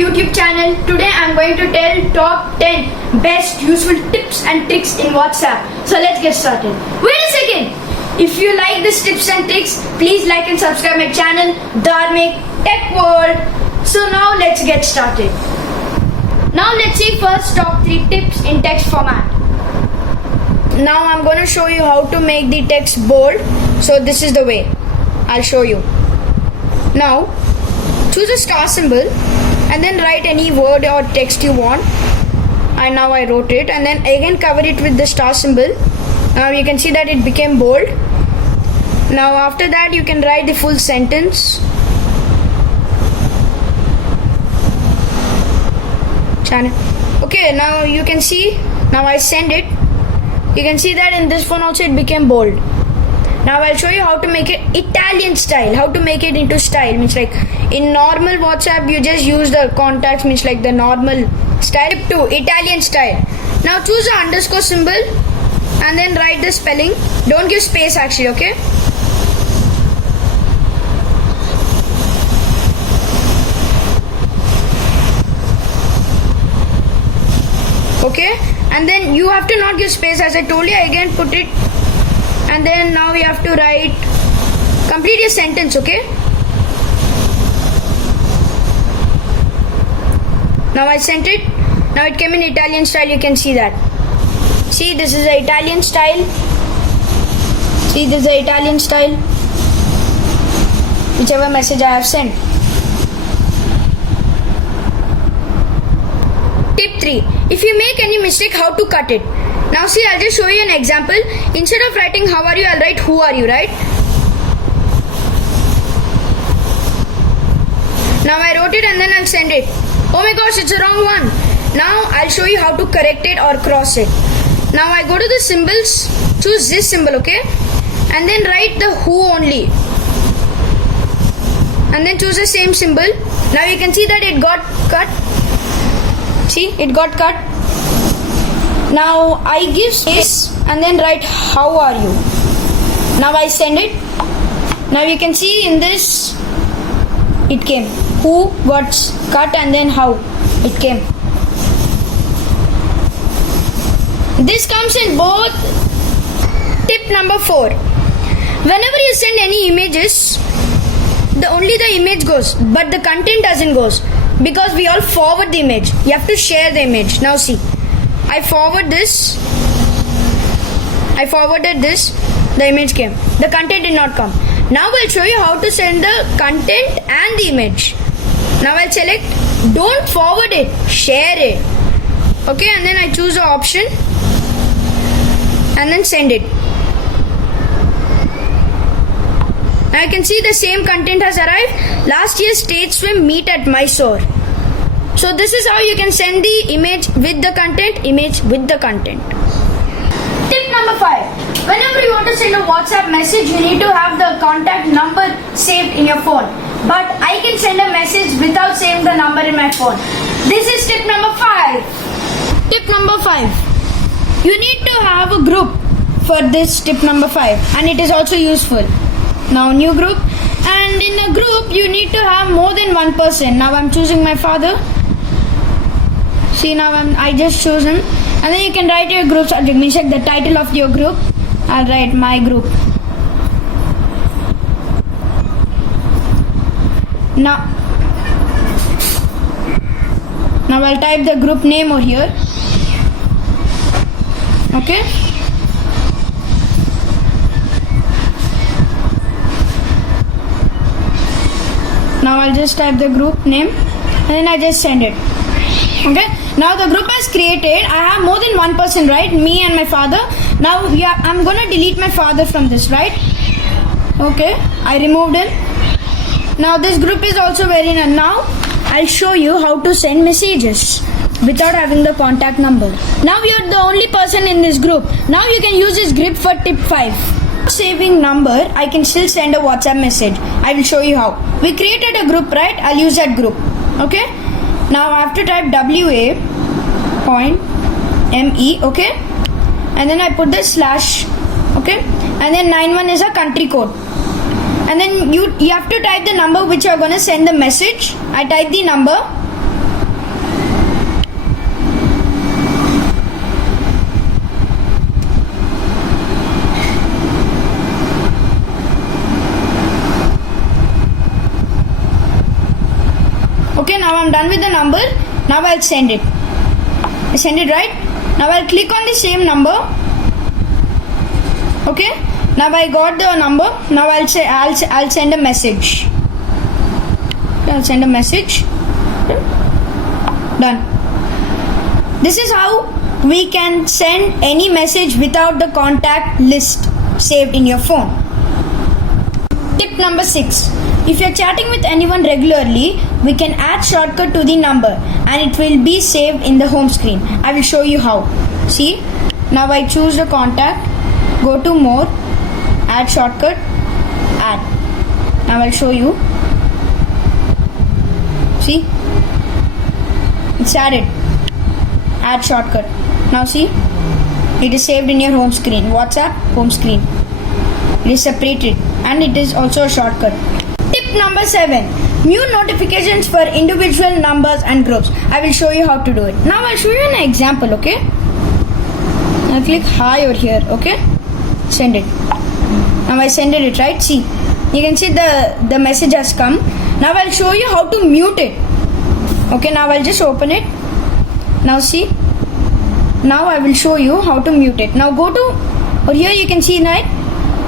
YouTube channel. Today I'm going to tell top 10 best useful tips and tricks in WhatsApp. So let's get started. Wait a second. If you like these tips and tricks, please like and subscribe my channel, Dharmik Tech World. So now let's get started. Now let's see first top 3 tips in text format. Now I'm going to show you how to make the text bold. So this is the way. I'll show you. Now choose a star symbol and then write any word or text you want. And now I wrote it, and then again cover it with the star symbol. Now you can see that it became bold. Now after that you can write the full sentence. Okay, now you can see, now I send it. You can see that in this phone also it became bold. Now I'll show you how to make it Italian style. How to make it into style means like in normal WhatsApp you just use the contacts means like the normal style. Tip 2, Italian style. Now choose the underscore symbol and then write the spelling. Don't give space actually, okay? Okay, and then you have to not give space as I told you. Again put it, and then now you have to write, complete your sentence, okay? Now I sent it. Now it came in Italian style. You can see that. See, this is the Italian style. See, this is the Italian style. Whichever message I have sent. Tip 3. If you make any mistake, how to cut it. Now see, I'll just show you an example. Instead of writing how are you, I'll write who are you, right? Now I wrote it and then I'll send it. Oh my gosh, it's the wrong one. Now I'll show you how to correct it or cross it. Now I go to the symbols, choose this symbol, okay? And then write the who only. And then choose the same symbol. Now you can see that it got cut. See, it got cut. Now I give space and then write how are you. Now I send it. Now you can see in this it came. Who got cut and then how it came. This comes in both. Tip number 4. Whenever you send any images, only the image goes, but the content doesn't goes. Because we all forward the image. You have to share the image. Now see. I forwarded this, the image came. The content did not come. Now I'll show you how to send the content and the image. Now I'll select, don't forward it, share it. Okay, and then I choose the option and then send it. Now you can see the same content has arrived. Last year's state swim meet at Mysore. So this is how you can send the image with the content, image with the content. Tip number 5. Whenever you want to send a WhatsApp message, you need to have the contact number saved in your phone. But I can send a message without saving the number in my phone. This is tip number 5. Tip number 5. You need to have a group for this tip number 5, and it is also useful. Now new group, and in a group you need to have more than one person. Now I'm choosing my father. See, now I just choose him, and then you can write your group subject, means like the title of your group. I'll write my group. Now I'll type the group name over here. Okay. Now I'll just type the group name and then I just send it. Okay. Now the group is created. I have more than one person, right? Me and my father. Now I'm gonna delete my father from this, right? Okay. I removed him. Now this group is also very nice. Now I'll show you how to send messages without having the contact number. Now you're the only person in this group. Now you can use this group for tip 5. Saving number, I can still send a WhatsApp message. I will show you how. We created a group, right? I'll use that group. Okay. Now I have to type WA.ME, okay, and then I put the slash, okay, and then 91 is a country code, and then you have to type the number which you are going to send the message. I type the number done with the number. Now I'll send it. I send it, right? Now I'll click on the same number. Okay. Now I got the number. Now I'll send a message. Okay, I'll send a message. Done. This is how we can send any message without the contact list saved in your phone. Tip number 6. If you're chatting with anyone regularly, we can add shortcut to the number and it will be saved in the home screen. I will show you how. See, now I choose the contact, go to more, add shortcut, add. Now I'll show you. See, it's added. Add shortcut. Now see, it is saved in your home screen. WhatsApp home screen. It is separated and it is also a shortcut. Tip number 7. Mute notifications for individual numbers and groups. I will show you how to do it. Now I'll show you an example, okay? I'll click hi over here, okay? Send it. Now I send it, right? See, you can see the message has come. Now I'll show you how to mute it. Okay, now I'll just open it. Now see, now I will show you how to mute it. Now go to, or here you can see, right,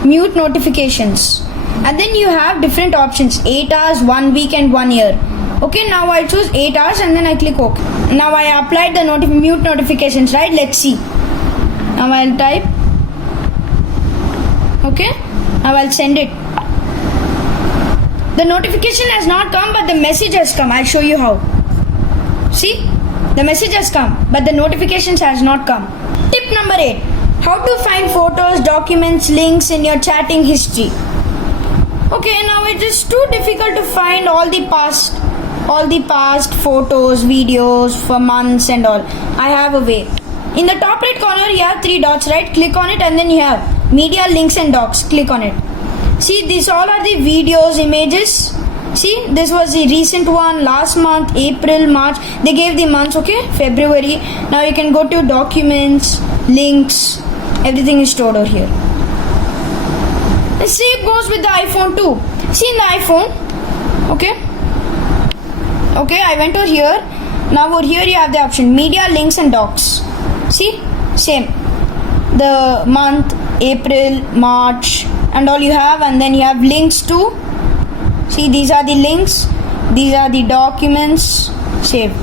mute notifications, and then you have different options, 8 hours, 1 week and 1 year. Okay, now I choose 8 hours and then I click OK. Now I applied the mute notifications, right? Let's see. Now I'll type. Okay, now I'll send it. The notification has not come but the message has come. I'll show you how. See, the message has come but the notifications has not come. Tip number 8. How to find photos, documents, links in your chatting history. Okay, now it is too difficult to find all the past photos, videos for months and all. I have a way. In the top right corner you have 3 dots, right? Click on it and then you have media, links and docs. Click on it. See, these all are the videos, images. See, this was the recent one, last month, April, March. They gave the months, okay? February. Now you can go to documents, links. Everything is stored over here. The same goes with the iPhone too. See, in the iPhone, okay, I went over here. Now over here you have the option media, links and docs. See, same, the month, April, March and all you have, and then you have links too. See, these are the links, these are the documents saved.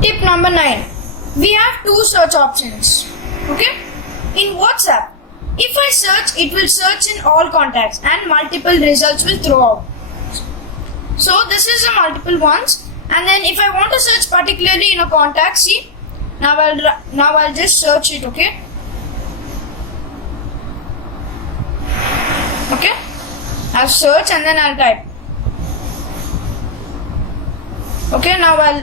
Tip number 9. We have 2 search options. Okay? In WhatsApp, if I search, it will search in all contacts and multiple results will throw out. So this is the multiple ones. And then if I want to search particularly in a contact, see, now I'll just search it, okay? Okay? I'll search and then I'll type. Okay, now I'll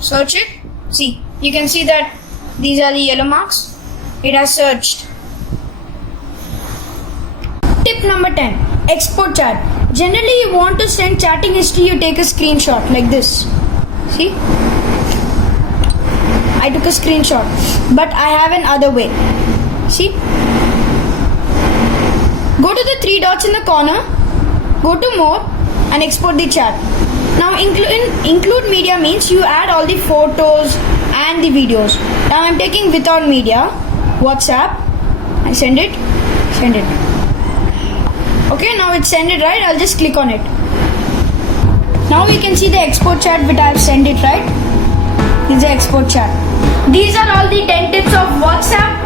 search it. See, you can see that these are the yellow marks. It has searched. Tip number 10. Export chat. Generally you want to send chatting history, you take a screenshot like this. See? I took a screenshot. But I have another way. See? Go to the 3 dots in the corner. Go to more and export the chat. Now include media means you add all the photos and the videos. Now I'm taking without media, WhatsApp. I send it. Okay, now it's sent it, right? I'll just click on it. Now you can see the export chat which I've sent it, right? This is the export chat. These are all the 10 tips of WhatsApp.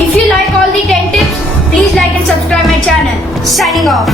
If you like all the 10 tips, please like and subscribe my channel. Signing off.